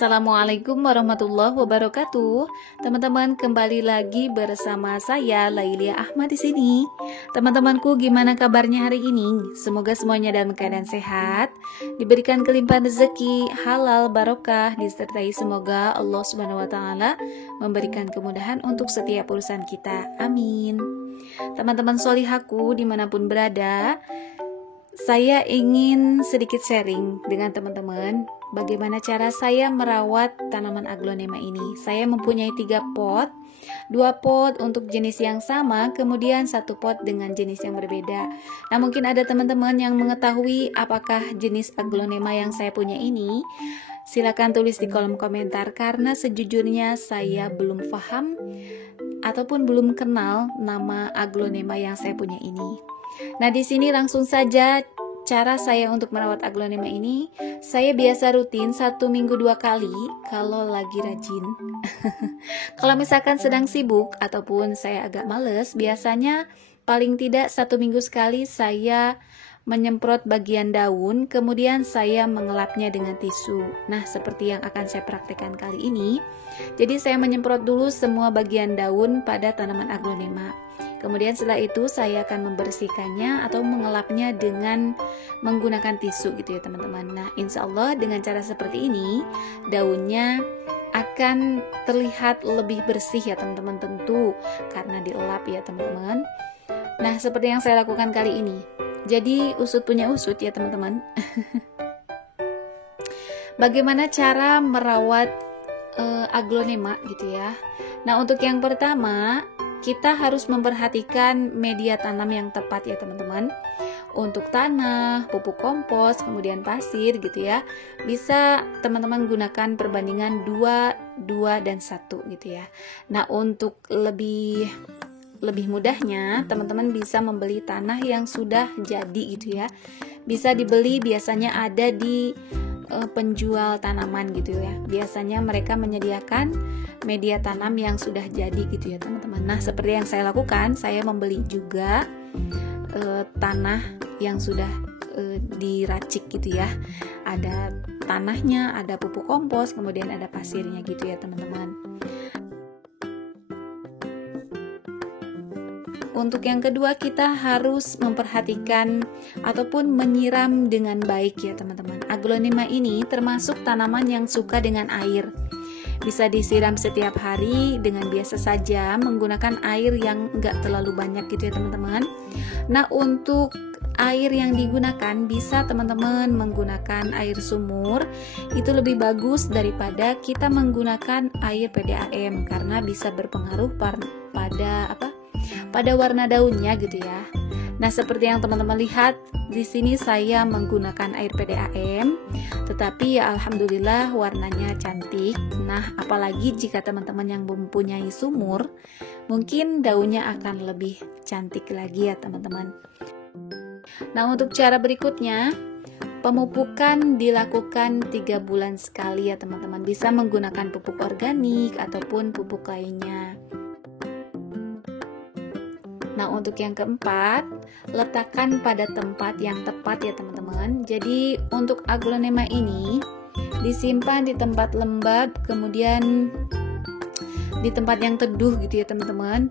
Assalamualaikum warahmatullahi wabarakatuh. Teman-teman, kembali lagi bersama saya Lailia Ahmad di sini. Teman-temanku, gimana kabarnya hari ini? Semoga semuanya dalam keadaan sehat, diberikan kelimpahan rezeki, halal, barokah, disertai semoga Allah Subhanahu wa taala memberikan kemudahan untuk setiap urusan kita. Amin. Teman-teman solihaku dimanapun berada, saya ingin sedikit sharing dengan teman-teman bagaimana cara saya merawat tanaman aglonema ini. Saya mempunyai 3 pot, 2 pot untuk jenis yang sama, kemudian 1 pot dengan jenis yang berbeda. Nah, mungkin ada teman-teman yang mengetahui apakah jenis aglonema yang saya punya ini. Silakan tulis di kolom komentar, karena sejujurnya saya belum paham ataupun belum kenal nama aglonema yang saya punya ini. Nah, di sini langsung saja cara saya untuk merawat aglonema ini. Saya biasa rutin 1 minggu 2 kali kalau lagi rajin. Kalau misalkan sedang sibuk ataupun saya agak males, biasanya paling tidak 1 minggu sekali saya menyemprot bagian daun, kemudian saya mengelapnya dengan tisu. Nah, seperti yang akan saya praktekkan kali ini. Jadi saya menyemprot dulu semua bagian daun pada tanaman aglonema. Kemudian setelah itu saya akan membersihkannya atau mengelapnya dengan menggunakan tisu gitu ya teman-teman. Nah, insya Allah dengan cara seperti ini daunnya akan terlihat lebih bersih ya teman-teman, tentu karena dielap ya teman-teman. Nah, seperti yang saya lakukan kali ini. Jadi usut punya usut ya teman-teman. Bagaimana cara merawat aglonema gitu ya. Nah, untuk yang pertama kita harus memperhatikan media tanam yang tepat ya teman-teman. Untuk tanah, pupuk kompos, kemudian pasir gitu ya. Bisa teman-teman gunakan perbandingan 2, dan 1 gitu ya. Nah, untuk lebih mudahnya teman-teman bisa membeli tanah yang sudah jadi gitu ya. Bisa dibeli, biasanya ada di penjual tanaman gitu ya. Biasanya mereka menyediakan media tanam yang sudah jadi gitu ya teman-teman. Nah, seperti yang saya lakukan, saya membeli juga tanah yang sudah diracik gitu ya. Ada tanahnya, ada pupuk kompos, kemudian ada pasirnya gitu ya teman-teman. Untuk yang kedua, kita harus memperhatikan ataupun menyiram dengan baik ya teman-teman. Aglonema ini termasuk tanaman yang suka dengan air. Bisa disiram setiap hari dengan biasa saja, menggunakan air yang enggak terlalu banyak gitu ya teman-teman. Nah, untuk air yang digunakan bisa teman-teman menggunakan air sumur. Itu lebih bagus daripada kita menggunakan air PDAM, karena bisa berpengaruh pada warna daunnya gitu ya. Nah, seperti yang teman-teman lihat di sini saya menggunakan air PDAM, tetapi ya alhamdulillah warnanya cantik. Nah, apalagi jika teman-teman yang mempunyai sumur, mungkin daunnya akan lebih cantik lagi ya teman-teman. Nah, untuk cara berikutnya, pemupukan dilakukan 3 bulan sekali ya teman-teman. Bisa menggunakan pupuk organik ataupun pupuk lainnya. Nah, untuk yang keempat, letakkan pada tempat yang tepat ya teman-teman. Jadi untuk aglonema ini disimpan di tempat lembab, kemudian di tempat yang teduh gitu ya teman-teman.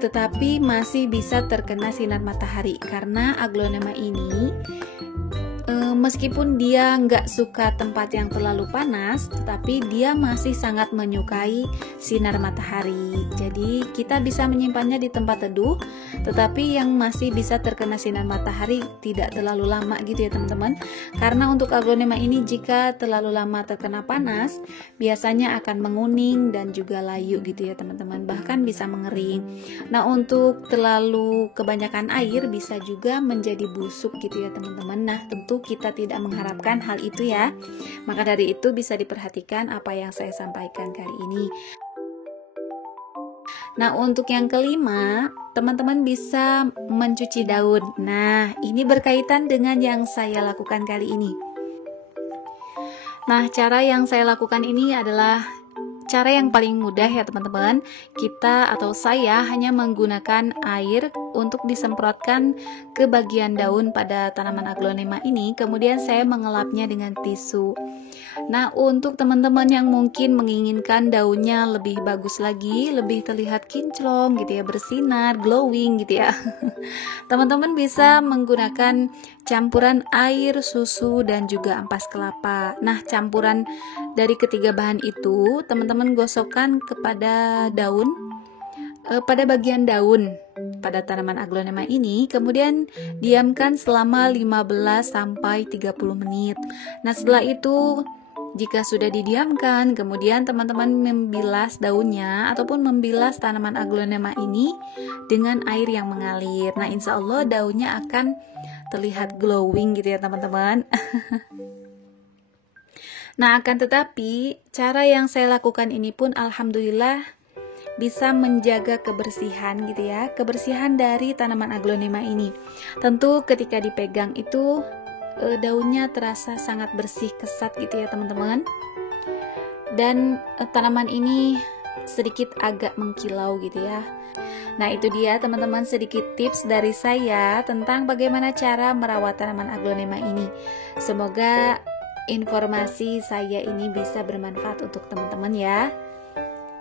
Tetapi masih bisa terkena sinar matahari, karena aglonema ini meskipun dia nggak suka tempat yang terlalu panas, tetapi dia masih sangat menyukai sinar matahari. Jadi kita bisa menyimpannya di tempat teduh, tetapi yang masih bisa terkena sinar matahari tidak terlalu lama gitu ya teman-teman. Karena untuk aglonema ini jika terlalu lama terkena panas, biasanya akan menguning dan juga layu gitu ya teman-teman. Bahkan bisa mengering. Nah, untuk terlalu kebanyakan air bisa juga menjadi busuk gitu ya teman-teman. Nah, tentu kita tidak mengharapkan hal itu ya. Maka dari itu bisa diperhatikan apa yang saya sampaikan kali ini. Nah, untuk yang kelima, teman-teman bisa mencuci daun. Nah, ini berkaitan dengan yang saya lakukan kali ini. Nah, cara yang saya lakukan ini adalah cara yang paling mudah ya teman-teman. Kita atau saya hanya menggunakan air untuk disemprotkan ke bagian daun pada tanaman aglonema ini, kemudian saya mengelapnya dengan tisu. Nah, untuk teman-teman yang mungkin menginginkan daunnya lebih bagus lagi, lebih terlihat kinclong gitu ya, bersinar, glowing gitu ya. Teman-teman bisa menggunakan campuran air, susu, dan juga ampas kelapa. Nah, campuran dari ketiga bahan itu teman-teman gosokkan kepada daun, pada bagian daun pada tanaman aglonema ini, kemudian diamkan selama 15 sampai 30 menit. Nah, setelah itu jika sudah didiamkan, kemudian teman-teman membilas daunnya ataupun membilas tanaman aglonema ini dengan air yang mengalir. Nah, insya Allah daunnya akan terlihat glowing gitu ya teman-teman. Nah, akan tetapi cara yang saya lakukan ini pun alhamdulillah bisa menjaga kebersihan gitu ya, kebersihan dari tanaman aglonema ini. Tentu ketika dipegang itu daunnya terasa sangat bersih, kesat gitu ya teman-teman. Dan tanaman ini sedikit agak mengkilau gitu ya. Nah, itu dia teman-teman sedikit tips dari saya tentang bagaimana cara merawat tanaman aglonema ini. Semoga informasi saya ini bisa bermanfaat untuk teman-teman ya.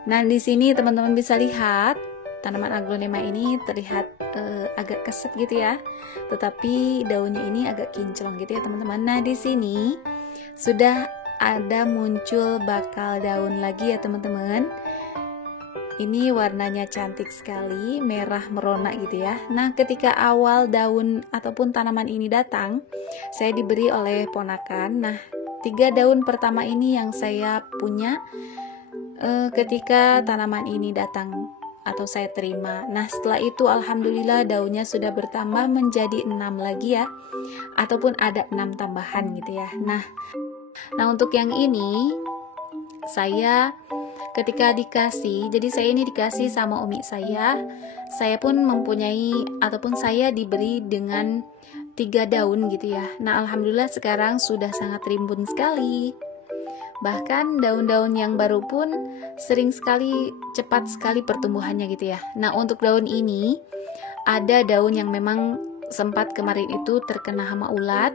Nah, di sini teman-teman bisa lihat tanaman aglonema ini terlihat agak keset gitu ya, tetapi daunnya ini agak kinclong gitu ya teman-teman. Nah, di sini sudah ada muncul bakal daun lagi ya teman-teman. Ini warnanya cantik sekali, merah merona gitu ya. Nah, ketika awal daun ataupun tanaman ini datang, saya diberi oleh ponakan. Nah, 3 daun pertama ini yang saya punya ketika tanaman ini datang atau saya terima. Nah, setelah itu alhamdulillah daunnya sudah bertambah menjadi 6 lagi ya, ataupun ada 6 tambahan gitu ya. Nah untuk yang ini saya ketika dikasih, jadi saya ini dikasih sama umi saya pun mempunyai ataupun saya diberi dengan 3 daun gitu ya. Nah, alhamdulillah sekarang sudah sangat rimbun sekali. Bahkan daun-daun yang baru pun sering sekali, cepat sekali pertumbuhannya gitu ya. Nah, untuk daun ini ada daun yang memang sempat kemarin itu terkena hama ulat,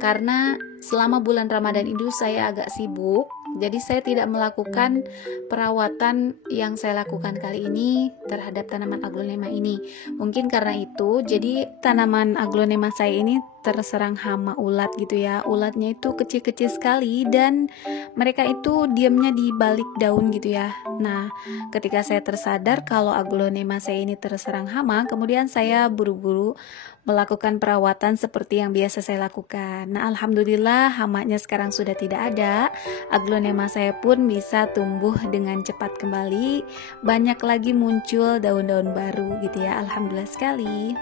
karena selama bulan Ramadan itu saya agak sibuk, jadi saya tidak melakukan perawatan yang saya lakukan kali ini terhadap tanaman aglonema ini. Mungkin karena itu, jadi tanaman aglonema saya ini terserang hama ulat gitu ya. Ulatnya itu kecil-kecil sekali dan mereka itu diamnya di balik daun gitu ya. Nah, ketika saya tersadar kalau aglonema saya ini terserang hama, kemudian saya buru-buru melakukan perawatan seperti yang biasa saya lakukan. Nah, alhamdulillah hamanya sekarang sudah tidak ada. Aglonema saya pun bisa tumbuh dengan cepat kembali. Banyak lagi muncul daun-daun baru gitu ya. Alhamdulillah sekali.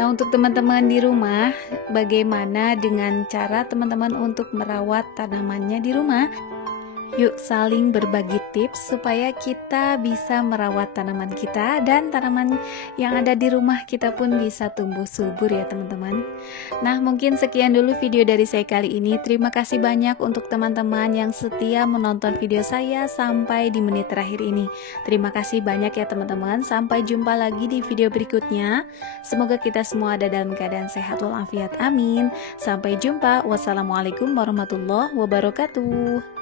Nah, untuk teman-teman di rumah, bagaimana dengan cara teman-teman untuk merawat tanamannya di rumah? Yuk saling berbagi tips supaya kita bisa merawat tanaman kita dan tanaman yang ada di rumah kita pun bisa tumbuh subur ya teman-teman. Nah, mungkin sekian dulu video dari saya kali ini. Terima kasih banyak untuk teman-teman yang setia menonton video saya sampai di menit terakhir ini. Terima kasih banyak ya teman-teman. Sampai jumpa lagi di video berikutnya. Semoga kita semua ada dalam keadaan sehat walafiat. Amin. Sampai jumpa. Wassalamualaikum warahmatullahi wabarakatuh.